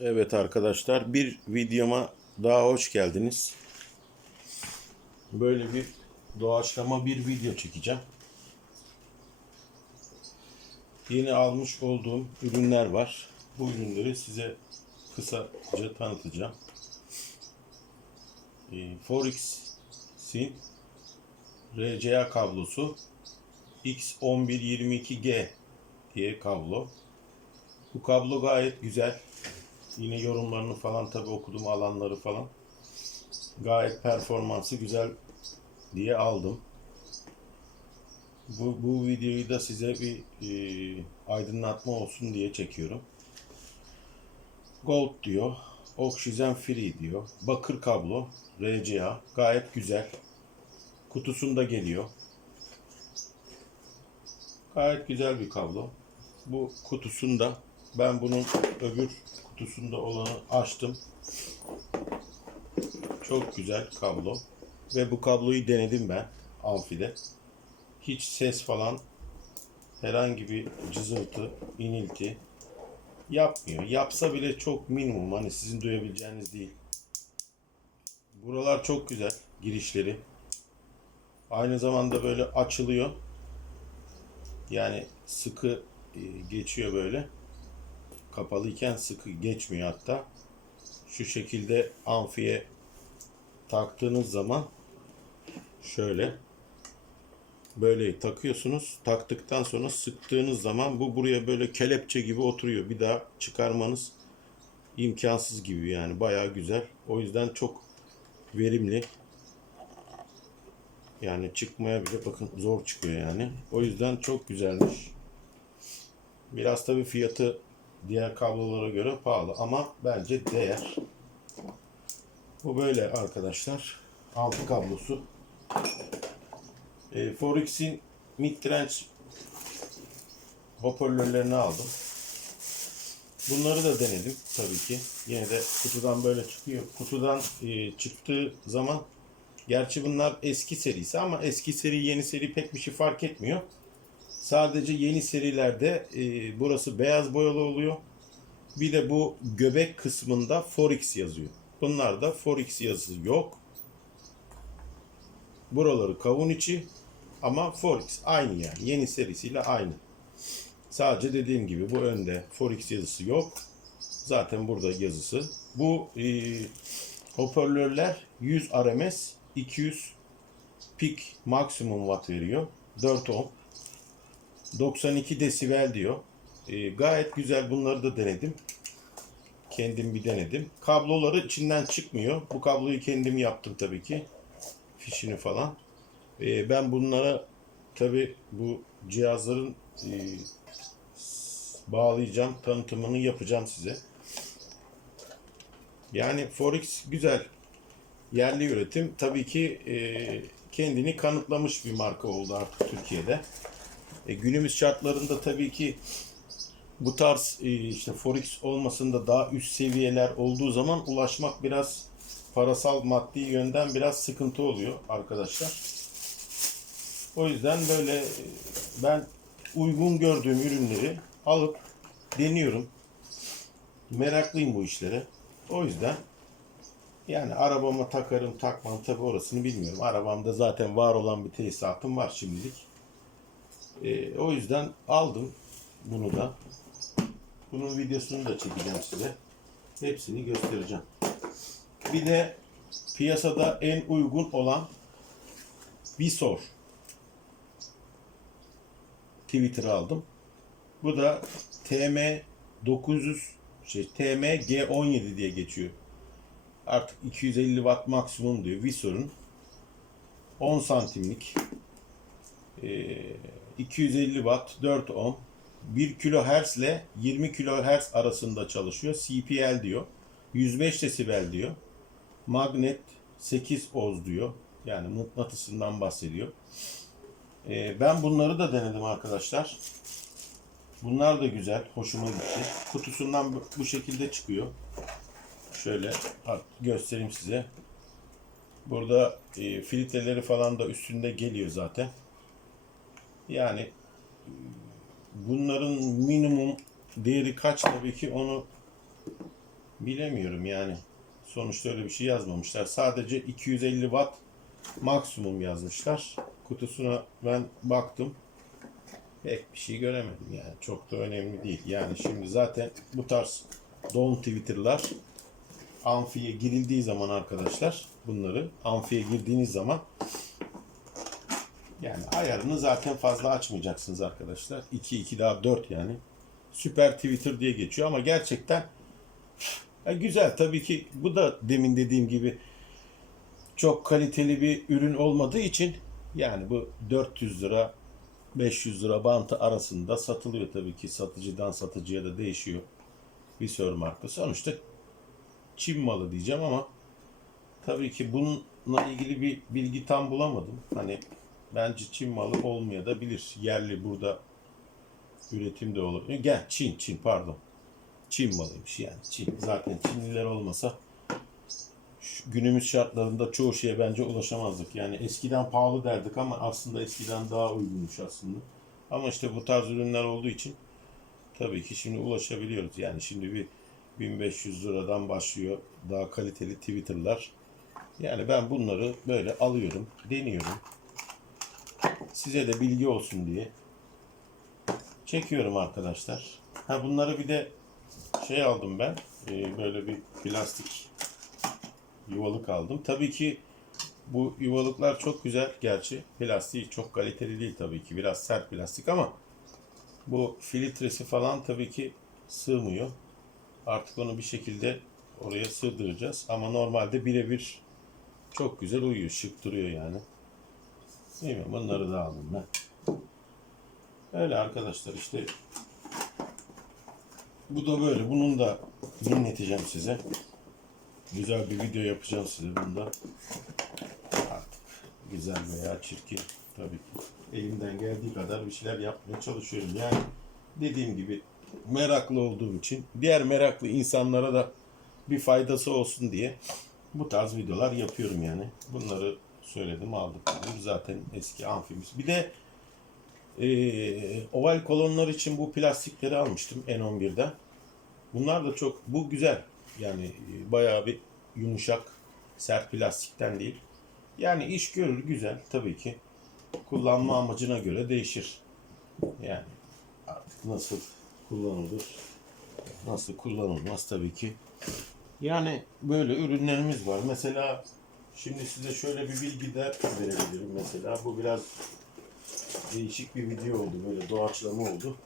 Evet arkadaşlar bir videoma daha hoş geldiniz. Böyle bir doğaçlama bir video çekeceğim. Yeni almış olduğum ürünler var. Bu ürünleri size kısaca tanıtacağım. Ee, Forex'in RCA kablosu X1122G diye kablo. Bu kablo gayet güzel. Yine yorumlarını falan tabi okudum alanları falan. Gayet performansı güzel diye aldım. Bu, bu videoyu da size bir e, aydınlatma olsun diye çekiyorum. Gold diyor. Oksijen free diyor. Bakır kablo. RCA. Gayet güzel. Kutusunda geliyor. Gayet güzel bir kablo. Bu kutusunda ben bunun öbür kutusunda olanı açtım. Çok güzel kablo. Ve bu kabloyu denedim ben amfide. Hiç ses falan herhangi bir cızırtı, inilti yapmıyor. Yapsa bile çok minimum hani sizin duyabileceğiniz değil. Buralar çok güzel girişleri. Aynı zamanda böyle açılıyor. Yani sıkı e, geçiyor böyle. Kapalıyken sıkı geçmiyor hatta. Şu şekilde amfiye taktığınız zaman şöyle böyle takıyorsunuz. Taktıktan sonra sıktığınız zaman bu buraya böyle kelepçe gibi oturuyor. Bir daha çıkarmanız imkansız gibi yani bayağı güzel. O yüzden çok verimli. Yani çıkmaya bile bakın zor çıkıyor yani. O yüzden çok güzelmiş. Biraz tabii fiyatı diğer kablolara göre pahalı ama bence değer. Bu böyle arkadaşlar. Altı kablosu. E, Forex'in mid-range hoparlörlerini aldım. Bunları da denedim tabii ki. Yine de kutudan böyle çıkıyor. Kutudan e, çıktığı zaman gerçi bunlar eski serisi ama eski seri yeni seri pek bir şey fark etmiyor. Sadece yeni serilerde e, burası beyaz boyalı oluyor. Bir de bu göbek kısmında Forex yazıyor. Bunlarda Forex yazısı yok. Buraları kavun içi ama Forex aynı yani. Yeni serisiyle aynı. Sadece dediğim gibi bu önde Forex yazısı yok. Zaten burada yazısı. Bu e, hoparlörler 100 RMS 200 peak maksimum watt veriyor. 4 ohm. 92 desibel diyor. E, gayet güzel bunları da denedim. Kendim bir denedim. Kabloları içinden çıkmıyor. Bu kabloyu kendim yaptım tabii ki. Fişini falan. E, ben bunlara tabii bu cihazların e, bağlayacağım. Tanıtımını yapacağım size. Yani Forex güzel. Yerli üretim. Tabii ki e, kendini kanıtlamış bir marka oldu artık Türkiye'de. E, günümüz şartlarında tabii ki bu tarz e, işte Forex olmasında daha üst seviyeler olduğu zaman ulaşmak biraz parasal maddi yönden biraz sıkıntı oluyor arkadaşlar. O yüzden böyle e, ben uygun gördüğüm ürünleri alıp deniyorum. Meraklıyım bu işlere. O yüzden yani arabama takarım takmam tabi orasını bilmiyorum. Arabamda zaten var olan bir tesisatım var şimdilik. E, o yüzden aldım bunu da. Bunun videosunu da çekeceğim size. Hepsini göstereceğim. Bir de piyasada en uygun olan Visor Twitter aldım. Bu da TM 900 şey TM G17 diye geçiyor. Artık 250 watt maksimum diyor Visor'un 10 santimlik e, 250 watt 4 ohm 1 kHz ile 20 kHz arasında çalışıyor. CPL diyor. 105 desibel diyor. Magnet 8 oz diyor. Yani mıknatısından bahsediyor. Ee, ben bunları da denedim arkadaşlar. Bunlar da güzel. Hoşuma gitti. Kutusundan bu- şekilde çıkıyor. Şöyle göstereyim size. Burada e, filtreleri falan da üstünde geliyor zaten. Yani bunların minimum değeri kaç tabii ki onu bilemiyorum yani. Sonuçta öyle bir şey yazmamışlar. Sadece 250 watt maksimum yazmışlar. Kutusuna ben baktım. Pek bir şey göremedim yani. Çok da önemli değil. Yani şimdi zaten bu tarz don Twitter'lar amfiye girildiği zaman arkadaşlar bunları amfiye girdiğiniz zaman yani ayarını zaten fazla açmayacaksınız arkadaşlar. 2 2 daha 4 yani. Süper Twitter diye geçiyor ama gerçekten ya güzel tabii ki bu da demin dediğim gibi çok kaliteli bir ürün olmadığı için yani bu 400 lira 500 lira bantı arasında satılıyor tabii ki satıcıdan satıcıya da değişiyor. Visör marka. Sonuçta Çin malı diyeceğim ama tabii ki bununla ilgili bir bilgi tam bulamadım. Hani bence Çin malı olmaya da bilir. Yerli burada üretim de olur. Gel Çin, Çin pardon. Çin malıymış yani Çin. Zaten Çinliler olmasa günümüz şartlarında çoğu şeye bence ulaşamazdık. Yani eskiden pahalı derdik ama aslında eskiden daha uygunmuş aslında. Ama işte bu tarz ürünler olduğu için tabii ki şimdi ulaşabiliyoruz. Yani şimdi bir 1500 liradan başlıyor daha kaliteli Twitter'lar. Yani ben bunları böyle alıyorum, deniyorum. Size de bilgi olsun diye çekiyorum arkadaşlar. Ha bunları bir de şey aldım ben. e, böyle bir plastik yuvalık aldım. Tabii ki bu yuvalıklar çok güzel gerçi. Plastiği çok kaliteli değil tabii ki. Biraz sert plastik ama bu filtresi falan tabii ki sığmıyor. Artık onu bir şekilde oraya sığdıracağız. Ama normalde birebir çok güzel uyuyor. Şık duruyor yani. Değil mi? Bunları da aldım ben. Öyle arkadaşlar işte bu da böyle. Bunun da dinleteceğim size. Güzel bir video yapacağım size bunda. Artık güzel veya çirkin tabii ki. Elimden geldiği kadar bir şeyler yapmaya çalışıyorum. Yani dediğim gibi meraklı olduğum için diğer meraklı insanlara da bir faydası olsun diye bu tarz videolar yapıyorum yani. Bunları söyledim aldık. Bu zaten eski amfimiz. Bir de eee, oval kolonlar için bu plastikleri almıştım N11'den. Bunlar da çok, bu güzel. Yani e, bayağı bir yumuşak, sert plastikten değil. Yani iş görür, güzel tabii ki. Kullanma amacına göre değişir. Yani artık nasıl kullanılır, nasıl kullanılmaz tabii ki. Yani böyle ürünlerimiz var. Mesela şimdi size şöyle bir bilgi de verebilirim mesela. Bu biraz değişik bir video oldu. Böyle doğaçlama oldu.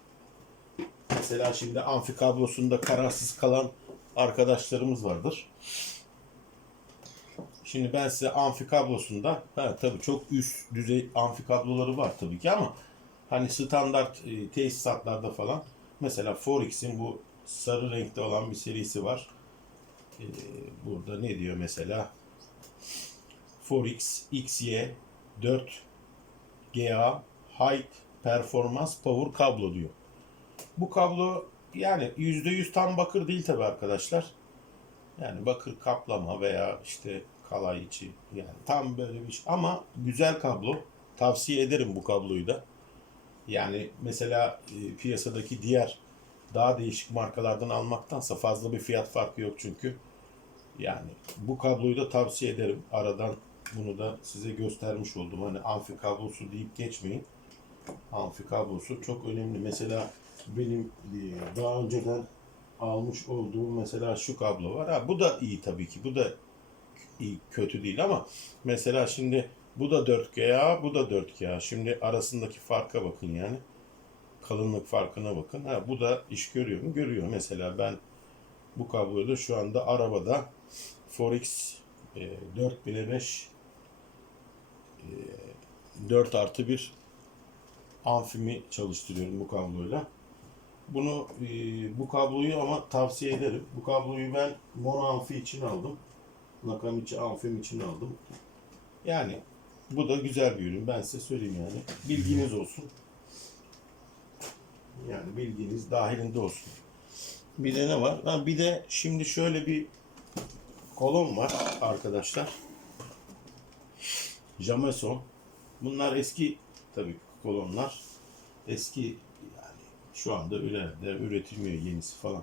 Mesela şimdi amfi kablosunda kararsız kalan arkadaşlarımız vardır. Şimdi ben size amfi kablosunda, ha tabii çok üst düzey amfi kabloları var tabii ki ama hani standart e, tesisatlarda falan mesela Forex'in bu sarı renkte olan bir serisi var. E, burada ne diyor mesela? Forex XY 4 GA Height Performance Power kablo diyor. Bu kablo yani %100 tam bakır değil tabi arkadaşlar. Yani bakır kaplama veya işte kalay içi yani tam böyle bir şey. Ama güzel kablo. Tavsiye ederim bu kabloyu da. Yani mesela e, piyasadaki diğer daha değişik markalardan almaktansa fazla bir fiyat farkı yok çünkü. Yani bu kabloyu da tavsiye ederim. Aradan bunu da size göstermiş oldum. Hani amfi kablosu deyip geçmeyin. Amfi kablosu çok önemli. Mesela benim e, daha önceden almış olduğum mesela şu kablo var. Ha, bu da iyi tabii ki. Bu da iyi, kötü değil ama mesela şimdi bu da 4GA, bu da 4GA. Şimdi arasındaki farka bakın yani. Kalınlık farkına bakın. Ha, bu da iş görüyor mu? Görüyor. Mesela ben bu kabloyu da şu anda arabada Forex e, 4000'e 5 e, 4 artı 1 amfimi çalıştırıyorum bu kabloyla. Bunu e, bu kabloyu ama tavsiye ederim. Bu kabloyu ben mono amfi için aldım. Nakamichi amfim için aldım. Yani bu da güzel bir ürün. Ben size söyleyeyim yani. Bilginiz olsun. Yani bilginiz dahilinde olsun. Bir de ne var? Ha, bir de şimdi şöyle bir kolon var arkadaşlar. Jameson. Bunlar eski tabii kolonlar. Eski yani şu anda üründe üretilmiyor yenisi falan.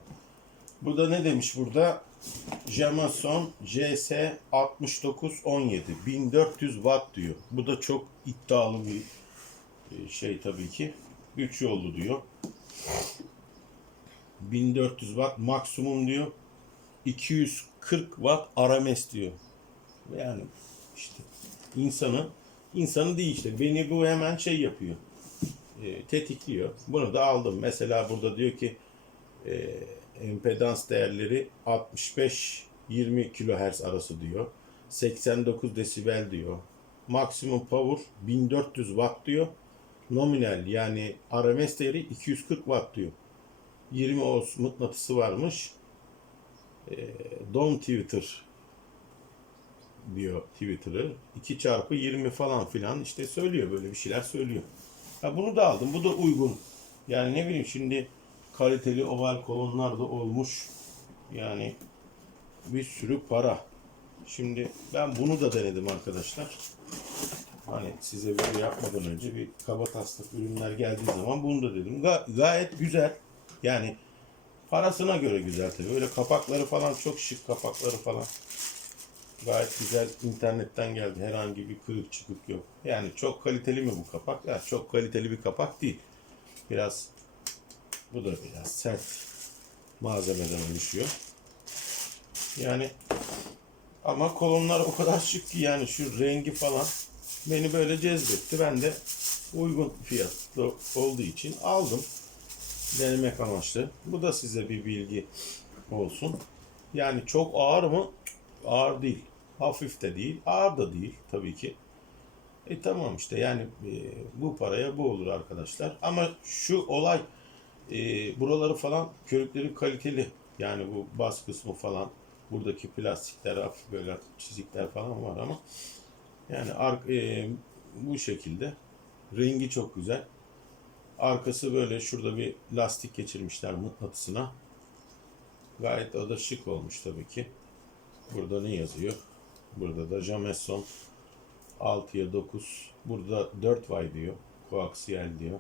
Bu da ne demiş burada? Jamason JS 6917 1400 watt diyor. Bu da çok iddialı bir e, şey tabii ki. 3 yollu diyor. 1400 watt maksimum diyor. 240 watt RMS diyor. Yani işte insanı insanı değil işte. Beni bu hemen şey yapıyor. E, tetikliyor. Bunu da aldım. Mesela burada diyor ki e, empedans değerleri 65-20 kHz arası diyor. 89 desibel diyor. Maksimum power 1400 watt diyor. Nominal yani RMS değeri 240 watt diyor. 20 ohm mıknatısı varmış. E, Don Twitter diyor Twitter'ı. 2 çarpı 20 falan filan işte söylüyor böyle bir şeyler söylüyor. Ha bunu da aldım. Bu da uygun. Yani ne bileyim şimdi kaliteli oval kolonlar da olmuş. Yani bir sürü para. Şimdi ben bunu da denedim arkadaşlar. Hani size böyle yapmadan önce bir kaba taslak ürünler geldiği zaman bunu da dedim. Ga- gayet güzel. Yani parasına göre güzel tabii. Öyle kapakları falan çok şık kapakları falan. Gayet güzel internetten geldi. Herhangi bir kırık çıkık yok. Yani çok kaliteli mi bu kapak? Ya çok kaliteli bir kapak değil. Biraz bu da biraz sert malzemeden oluşuyor. Yani ama kolonlar o kadar şık ki yani şu rengi falan beni böyle cezbetti. Ben de uygun fiyatlı olduğu için aldım. Denemek amaçlı. Bu da size bir bilgi olsun. Yani çok ağır mı? Ağır değil. Hafif de değil. Ağır da değil tabii ki. E tamam işte yani e, bu paraya bu olur arkadaşlar. Ama şu olay e, buraları falan körükleri kaliteli. Yani bu bas kısmı falan buradaki plastikler hafif böyle çizikler falan var ama yani ar- e, bu şekilde rengi çok güzel. Arkası böyle şurada bir lastik geçirmişler mıknatısına. Gayet o da şık olmuş tabii ki. Burada ne yazıyor? Burada da Jameson 6'ya 9. Burada 4 vay diyor. Koaksiyel diyor.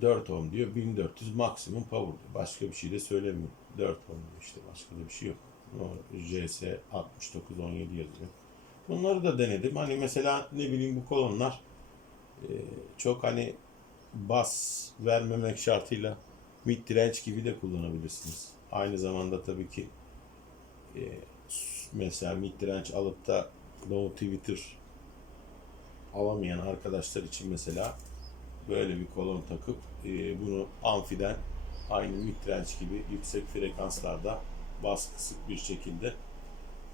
4 ohm diyor. 1400 maksimum power diyor. Başka bir şey de söylemiyor. 4 ohm diyor işte. Başka da bir şey yok. O JS 6917 yazıyor. Bunları da denedim. Hani mesela ne bileyim bu kolonlar çok hani bas vermemek şartıyla mid direnç gibi de kullanabilirsiniz. Aynı zamanda tabii ki e, mesela mid direnç alıp da no Twitter alamayan arkadaşlar için mesela böyle bir kolon takıp e, bunu amfiden aynı mid direnç gibi yüksek frekanslarda bas kısık bir şekilde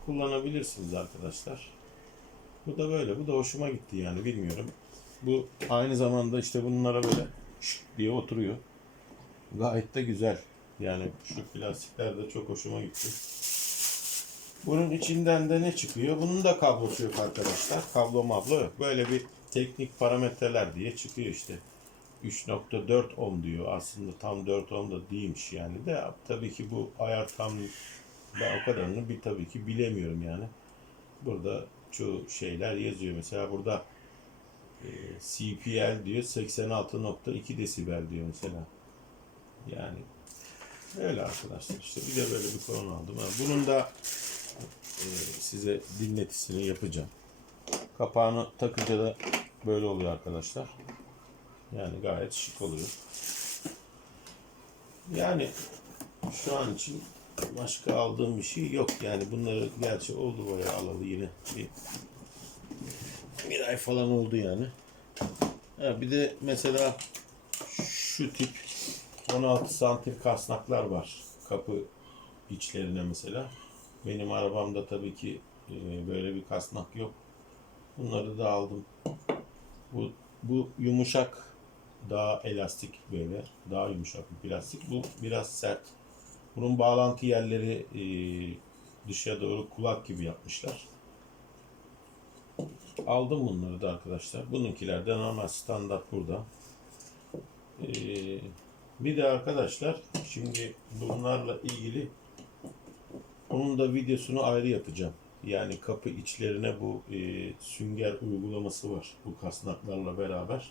kullanabilirsiniz arkadaşlar. Bu da böyle. Bu da hoşuma gitti yani bilmiyorum. Bu aynı zamanda işte bunlara böyle şık diye oturuyor. Gayet de güzel. Yani şu plastikler de çok hoşuma gitti. Bunun içinden de ne çıkıyor? Bunun da kablosu yok arkadaşlar. Kablo mablo yok. Böyle bir teknik parametreler diye çıkıyor işte. 3.4 ohm diyor. Aslında tam 4 ohm da değilmiş yani de tabii ki bu ayar tam ben o kadarını bir tabii ki bilemiyorum yani. Burada çoğu şeyler yazıyor. Mesela burada e, CPL diyor 86.2 desibel diyor mesela. Yani öyle arkadaşlar işte bir de böyle bir konu aldım. Bunun da e, size dinletisini yapacağım. Kapağını takınca da böyle oluyor arkadaşlar. Yani gayet şık oluyor. Yani şu an için başka aldığım bir şey yok. Yani bunları gerçi oldu bayağı alalı yine bir, bir ay falan oldu yani. Ha, bir de mesela şu tip 16 santim kasnaklar var. Kapı içlerine mesela. Benim arabamda tabii ki e, böyle bir kasnak yok. Bunları da aldım. Bu, bu yumuşak daha elastik böyle. Daha yumuşak bir plastik. Bu biraz sert. Bunun bağlantı yerleri e, dışa doğru kulak gibi yapmışlar. Aldım bunları da arkadaşlar. Bununkiler de normal standart burada. E, bir de arkadaşlar şimdi bunlarla ilgili onun da videosunu ayrı yapacağım. Yani kapı içlerine bu e, sünger uygulaması var. Bu kasnaklarla beraber.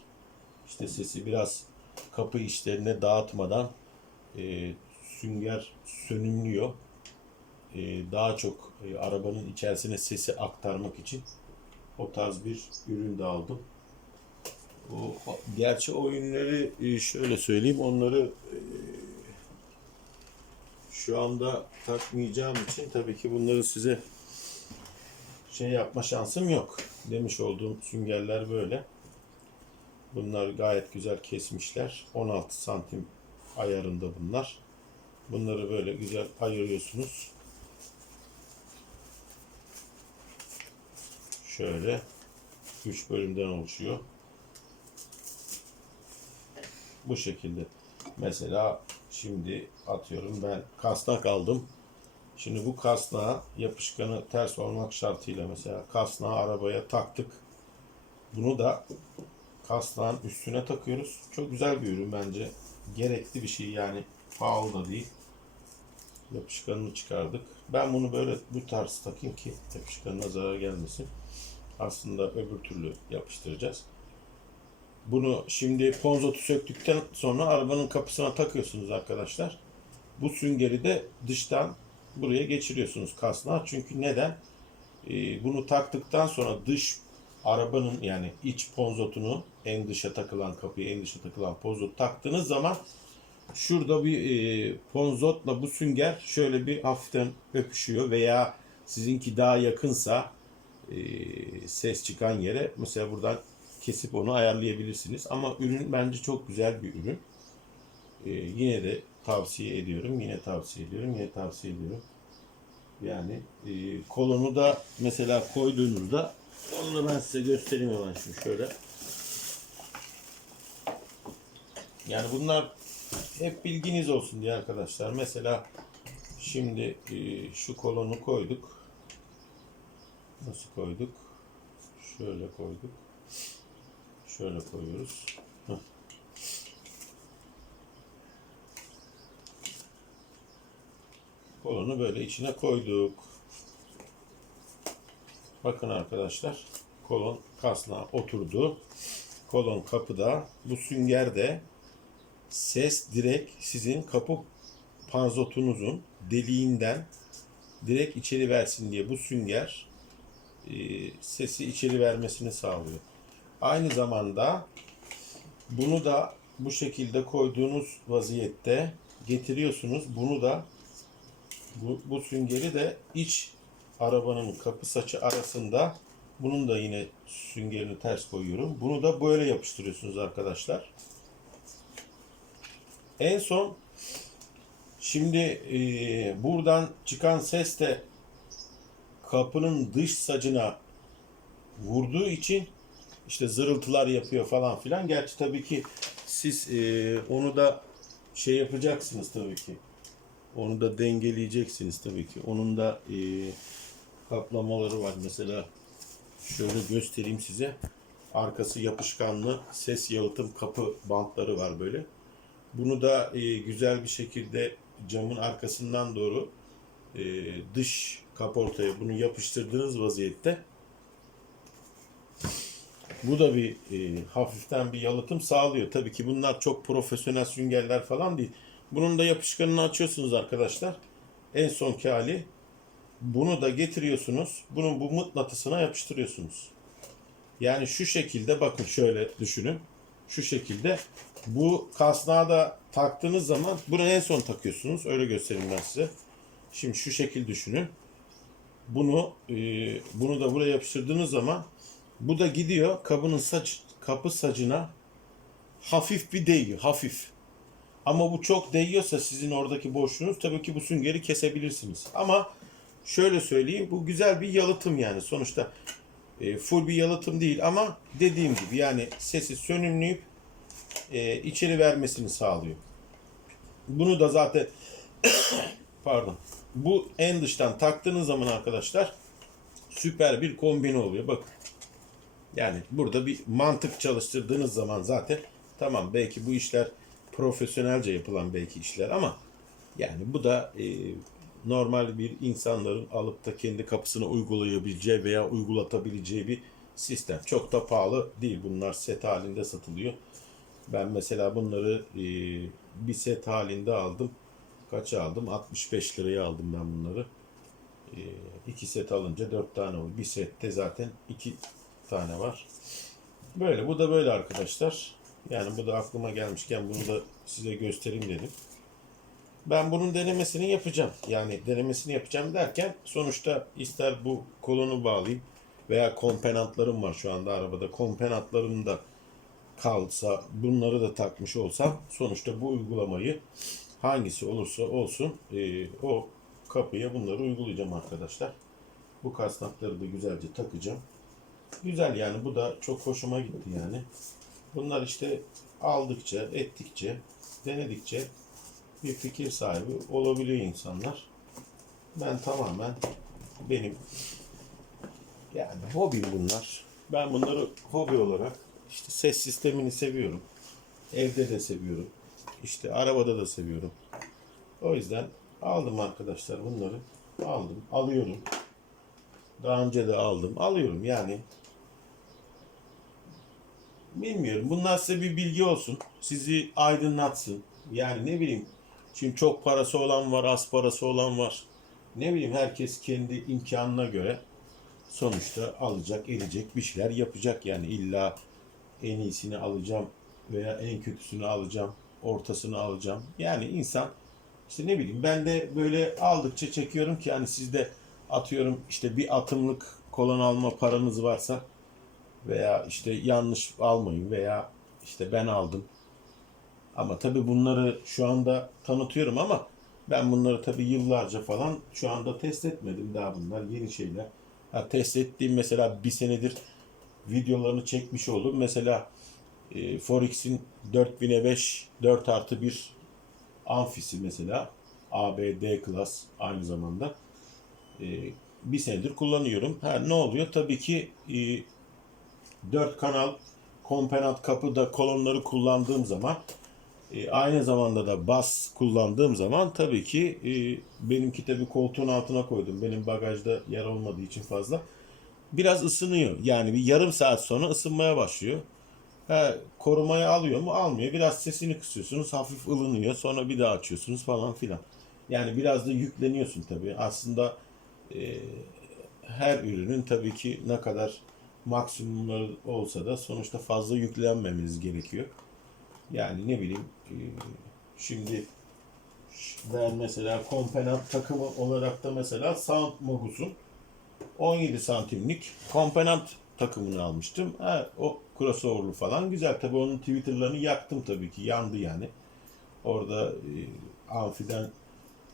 İşte sesi biraz kapı içlerine dağıtmadan e, sünger sönümlüyor. Ee, daha çok e, arabanın içerisine sesi aktarmak için o tarz bir ürün de aldım. O, gerçi o ürünleri e, şöyle söyleyeyim onları e, şu anda takmayacağım için tabii ki bunları size şey yapma şansım yok. Demiş olduğum süngerler böyle. Bunlar gayet güzel kesmişler. 16 santim ayarında bunlar. Bunları böyle güzel ayırıyorsunuz. Şöyle 3 bölümden oluşuyor. Bu şekilde. Mesela şimdi atıyorum ben kasnak aldım. Şimdi bu kasnağa yapışkanı ters olmak şartıyla mesela kasnağı arabaya taktık. Bunu da kasnağın üstüne takıyoruz. Çok güzel bir ürün bence. Gerekli bir şey yani pahalı da değil. Yapışkanını çıkardık. Ben bunu böyle bu tarz takayım ki yapışkanına zarar gelmesin. Aslında öbür türlü yapıştıracağız. Bunu şimdi ponzotu söktükten sonra arabanın kapısına takıyorsunuz arkadaşlar. Bu süngeri de dıştan buraya geçiriyorsunuz kasnağa. Çünkü neden? Ee, bunu taktıktan sonra dış arabanın yani iç ponzotunu en dışa takılan kapıya en dışa takılan ponzotu taktığınız zaman şurada bir e, ponzotla bu sünger şöyle bir hafiften öpüşüyor veya sizinki daha yakınsa e, ses çıkan yere mesela buradan kesip onu ayarlayabilirsiniz. Ama ürün bence çok güzel bir ürün. E, yine de tavsiye ediyorum. Yine tavsiye ediyorum. Yine tavsiye ediyorum. Yani e, kolonu da mesela koyduğunuzda onu da ben size göstereyim hemen şimdi şöyle. Yani bunlar hep bilginiz olsun diye arkadaşlar. Mesela şimdi e, şu kolonu koyduk. Nasıl koyduk? Şöyle koyduk. Şöyle koyuyoruz. Kolonu böyle içine koyduk. Bakın arkadaşlar. Kolon kasnağa oturdu. Kolon kapıda. Bu sünger de ses direkt sizin kapı panzotunuzun deliğinden direkt içeri versin diye bu sünger e, sesi içeri vermesini sağlıyor. Aynı zamanda bunu da bu şekilde koyduğunuz vaziyette getiriyorsunuz. Bunu da bu, bu süngeri de iç arabanın kapı saçı arasında bunun da yine süngerini ters koyuyorum. Bunu da böyle yapıştırıyorsunuz arkadaşlar. En son şimdi e, buradan çıkan ses de kapının dış sacına vurduğu için işte zırıltılar yapıyor falan filan. Gerçi tabii ki siz e, onu da şey yapacaksınız tabii ki. Onu da dengeleyeceksiniz tabii ki. Onun da e, kaplamaları var. Mesela şöyle göstereyim size. Arkası yapışkanlı ses yalıtım kapı bantları var böyle. Bunu da e, güzel bir şekilde camın arkasından doğru e, dış kaportaya bunu yapıştırdığınız vaziyette bu da bir e, hafiften bir yalıtım sağlıyor. Tabii ki bunlar çok profesyonel süngerler falan değil. Bunun da yapışkanını açıyorsunuz arkadaşlar. En sonki hali. Bunu da getiriyorsunuz. Bunun bu mıknatısına yapıştırıyorsunuz. Yani şu şekilde bakın şöyle düşünün. Şu şekilde bu kasnağı da taktığınız zaman bunu en son takıyorsunuz. Öyle göstereyim ben size. Şimdi şu şekil düşünün. Bunu e, bunu da buraya yapıştırdığınız zaman bu da gidiyor kabının saç kapı sacına hafif bir değiyor. Hafif. Ama bu çok değiyorsa sizin oradaki boşluğunuz tabii ki bu süngeri kesebilirsiniz. Ama şöyle söyleyeyim bu güzel bir yalıtım yani. Sonuçta e, full bir yalıtım değil ama dediğim gibi yani sesi sönümleyip e, içeri vermesini sağlıyor. Bunu da zaten pardon bu en dıştan taktığınız zaman arkadaşlar süper bir kombine oluyor. Bakın. Yani burada bir mantık çalıştırdığınız zaman zaten tamam belki bu işler profesyonelce yapılan belki işler ama yani bu da e, normal bir insanların alıp da kendi kapısına uygulayabileceği veya uygulatabileceği bir sistem. Çok da pahalı değil. Bunlar set halinde satılıyor. Ben mesela bunları e, bir set halinde aldım. Kaça aldım? 65 liraya aldım ben bunları. Ee, iki set alınca 4 tane oluyor. Bir sette zaten 2 tane var. Böyle bu da böyle arkadaşlar. Yani bu da aklıma gelmişken bunu da size göstereyim dedim. Ben bunun denemesini yapacağım. Yani denemesini yapacağım derken sonuçta ister bu kolonu bağlayayım veya kompenantlarım var şu anda arabada. Kompenantlarım da kalsa bunları da takmış olsam sonuçta bu uygulamayı hangisi olursa olsun e, o kapıya bunları uygulayacağım arkadaşlar. Bu kasnakları da güzelce takacağım. Güzel yani bu da çok hoşuma gitti yani. Bunlar işte aldıkça, ettikçe, denedikçe bir fikir sahibi olabiliyor insanlar. Ben tamamen benim yani hobim bunlar. Ben bunları hobi olarak işte ses sistemini seviyorum. Evde de seviyorum. İşte arabada da seviyorum. O yüzden aldım arkadaşlar bunları. Aldım, alıyorum. Daha önce de aldım, alıyorum yani. Bilmiyorum. Bunlar size bir bilgi olsun. Sizi aydınlatsın. Yani ne bileyim. Şimdi çok parası olan var, az parası olan var. Ne bileyim herkes kendi imkanına göre sonuçta alacak, edecek bir şeyler yapacak. Yani illa en iyisini alacağım veya en kötüsünü alacağım, ortasını alacağım. Yani insan işte ne bileyim ben de böyle aldıkça çekiyorum ki hani sizde atıyorum işte bir atımlık kolon alma paranız varsa veya işte yanlış almayın veya işte ben aldım. Ama tabii bunları şu anda tanıtıyorum ama ben bunları tabii yıllarca falan şu anda test etmedim daha bunlar yeni şeyler. Ha, test ettiğim mesela bir senedir videolarını çekmiş oldum. Mesela e, Forex'in 4000'e 5 4 artı 1 amfisi mesela ABD klas aynı zamanda e, bir senedir kullanıyorum. Ha, ne oluyor? Tabii ki e, 4 kanal kompenat kapıda kolonları kullandığım zaman e, aynı zamanda da bas kullandığım zaman tabii ki e, benimki tabii koltuğun altına koydum. Benim bagajda yer olmadığı için fazla. Biraz ısınıyor. Yani bir yarım saat sonra ısınmaya başlıyor. Ha, korumaya alıyor mu? Almıyor. Biraz sesini kısıyorsunuz. Hafif ılınıyor. Sonra bir daha açıyorsunuz falan filan. Yani biraz da yükleniyorsun tabii. Aslında e, her ürünün tabii ki ne kadar maksimumları olsa da sonuçta fazla yüklenmemeniz gerekiyor. Yani ne bileyim şimdi ben mesela kompenant takımı olarak da mesela Sound Mogus'un 17 santimlik kompenant takımını almıştım. Ha, o crossover'lu falan güzel. Tabii onun Twitter'larını yaktım tabii ki. Yandı yani. Orada e, amfiden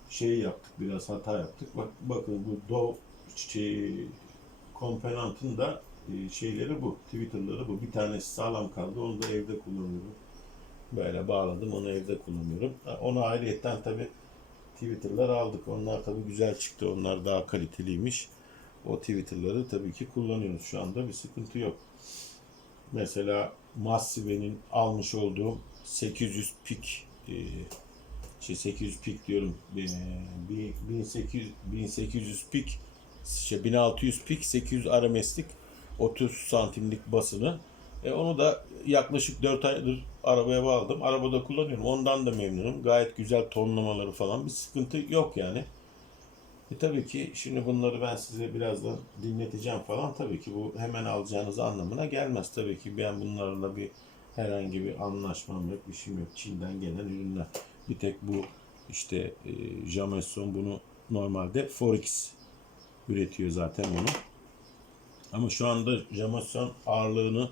şey yaptık biraz hata yaptık. Bak bakın bu do şey, kompenantın da e, şeyleri bu. Twitter'ları bu. Bir tanesi sağlam kaldı. Onu da evde kullanıyorum. Böyle bağladım. Onu evde kullanıyorum. Ona ayrıyetten tabii Twitter'lar aldık. Onlar tabii güzel çıktı. Onlar daha kaliteliymiş. O Twitter'ları tabii ki kullanıyoruz. Şu anda bir sıkıntı yok. Mesela Massive'nin almış olduğum 800 pik e, şey 800 pik diyorum e, bir 1800 1800 pik şey 1600 pik 800 RMS'lik 30 santimlik basını e, onu da yaklaşık 4 aydır arabaya bağladım. Arabada kullanıyorum. Ondan da memnunum. Gayet güzel tonlamaları falan. Bir sıkıntı yok yani. E tabii ki şimdi bunları ben size birazdan dinleteceğim falan. Tabii ki bu hemen alacağınız anlamına gelmez. Tabii ki ben bunlarla bir herhangi bir anlaşmam yok, bir şeyim yok. Çin'den gelen ürünler. Bir tek bu işte e, Jameson bunu normalde Forex üretiyor zaten bunu. Ama şu anda Jameson ağırlığını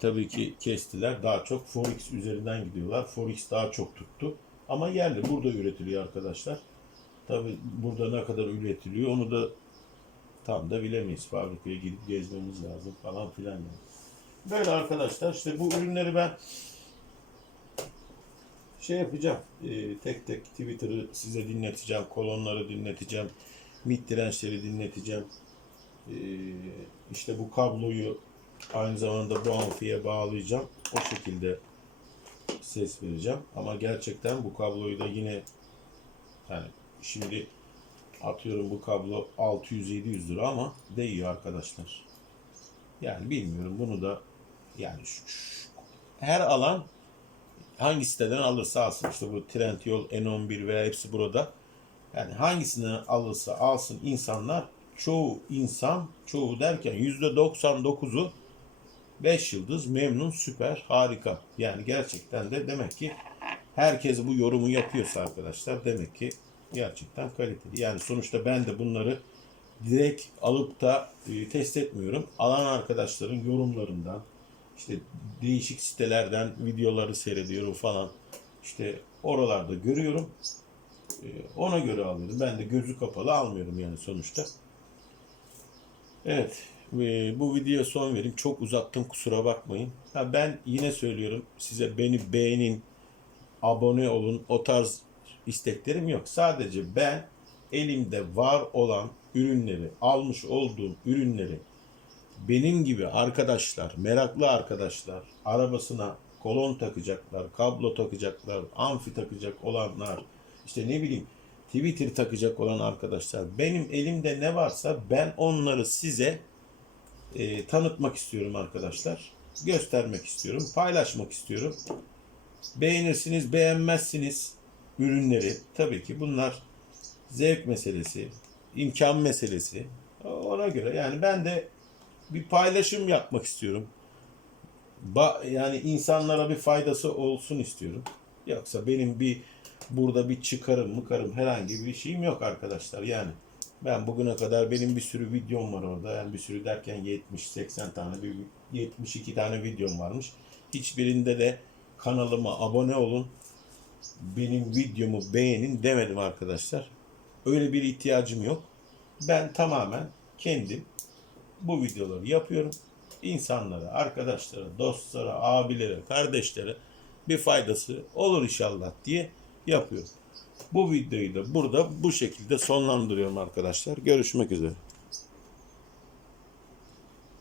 tabii ki kestiler. Daha çok Forex üzerinden gidiyorlar. Forex daha çok tuttu. Ama yerli burada üretiliyor arkadaşlar. Tabii burada ne kadar üretiliyor onu da tam da bilemeyiz. Fabrikaya gidip gezmemiz lazım falan filan. Yani. Böyle arkadaşlar işte bu ürünleri ben şey yapacağım. e, tek tek Twitter'ı size dinleteceğim. Kolonları dinleteceğim. Mid dirençleri dinleteceğim. E, işte bu kabloyu aynı zamanda bu amfiye bağlayacağım. O şekilde ses vereceğim. Ama gerçekten bu kabloyu da yine yani şimdi atıyorum bu kablo 600-700 lira ama değiyor arkadaşlar. Yani bilmiyorum bunu da yani şu- şu- her alan hangi siteden alırsa alsın işte bu Trendyol, N11 veya hepsi burada. Yani hangisini alırsa alsın insanlar çoğu insan çoğu derken %99'u 5 yıldız memnun süper harika. Yani gerçekten de demek ki herkes bu yorumu yapıyorsa arkadaşlar demek ki gerçekten kaliteli. Yani sonuçta ben de bunları direkt alıp da e, test etmiyorum. Alan arkadaşların yorumlarından işte değişik sitelerden videoları seyrediyorum falan. İşte oralarda görüyorum. E, ona göre alıyorum. Ben de gözü kapalı almıyorum yani sonuçta. Evet. E, bu videoya son vereyim. Çok uzattım kusura bakmayın. Ha, ben yine söylüyorum size beni beğenin, abone olun. O tarz isteklerim yok. Sadece ben elimde var olan ürünleri, almış olduğum ürünleri benim gibi arkadaşlar, meraklı arkadaşlar, arabasına kolon takacaklar, kablo takacaklar, amfi takacak olanlar, işte ne bileyim Twitter takacak olan arkadaşlar, benim elimde ne varsa ben onları size e, tanıtmak istiyorum arkadaşlar. Göstermek istiyorum, paylaşmak istiyorum. Beğenirsiniz, beğenmezsiniz ürünleri. Tabii ki bunlar zevk meselesi, imkan meselesi. Ona göre yani ben de bir paylaşım yapmak istiyorum. Ba yani insanlara bir faydası olsun istiyorum. Yoksa benim bir burada bir çıkarım mıkarım herhangi bir şeyim yok arkadaşlar. Yani ben bugüne kadar benim bir sürü videom var orada. Yani bir sürü derken 70-80 tane, bir 72 tane videom varmış. Hiçbirinde de kanalıma abone olun. Benim videomu beğenin demedim arkadaşlar. Öyle bir ihtiyacım yok. Ben tamamen kendim bu videoları yapıyorum. İnsanlara, arkadaşlara, dostlara, abilere, kardeşlere bir faydası olur inşallah diye yapıyorum. Bu videoyu da burada bu şekilde sonlandırıyorum arkadaşlar. Görüşmek üzere.